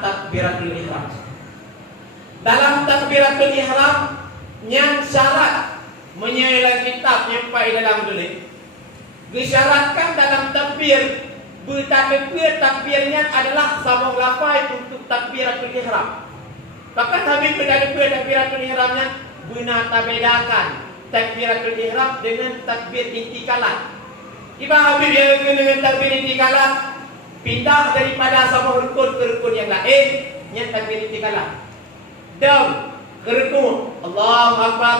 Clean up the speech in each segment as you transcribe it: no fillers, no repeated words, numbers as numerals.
takbiratul ihram. Dalam takbiratul ihram yang syarat menyelang kitab nyampai dalam tulis. Disyaratkan dalam takbir takbirnya adalah sambung lafaz untuk takbiratul ihram. Bahkan habis takbiratul ihramnya guna bedakan takbiratul ihram dengan takbir intikalat. Tiba habis dia dengan takbir intikalat, pindah daripada sambung rukun ke rukun yang lain, yang takbir intikalat. Down ke rukun, Allahu Akbar,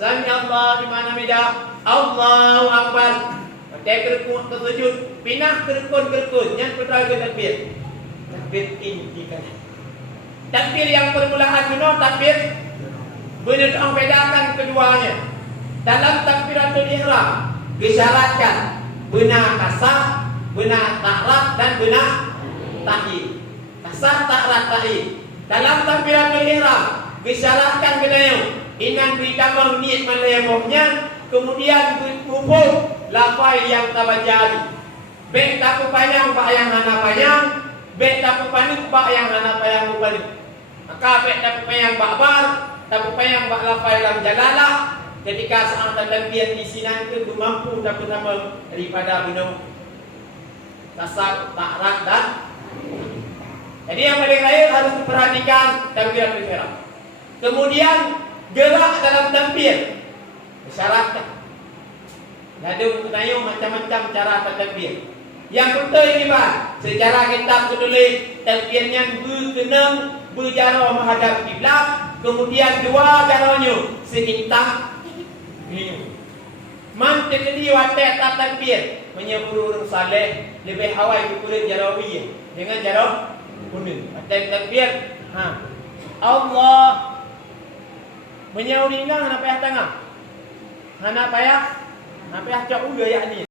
sami Allah liman hamidah, Allahu Akbar. Dia ke rukun ke sujud, pindah ke rukun yang pertama ke takbir intikalat. Takbir yang permulaan kuno takbir benar bedakan keduanya. Dalam takbiratul ihram disyaratkan benar kasar, benar ta'raf dan benar ta'id. Kasar, ta'raf, ta'id. Dalam takbiratul ihram disyaratkan kenayo inan ditambah niat melemohnya, kemudian berhubung lafaz yang tabajali. Baik tak panjang pak yang hana panjang, baik tak panjang pak yang hana panjang panjang. Maka baik tak panjang bakbar, tak panjang bak lafaz dalam jalalah. Ketika saat takbir di sini itu mampu dapat nama daripada minum kasar, ta'raf dan. Jadi yang paling lain harus diperhatikan takbiratul ihram. Kemudian gerak dalam takbir disyaratkan. Ada mengenai macam-macam cara takbir. Yang pertama ini Pak, secara kitab tertulis takbirnya berkenang berjarak menghadap kiblat. Kemudian dua jaraknya seintang ini. Man terjadi watak tak takbir menyebut orang saleh lebih awal kulit jarawiyah dengan jarak kuning. Watak takbir, Allah menyauringan hana payah tengah, hana payah cak uga yakni.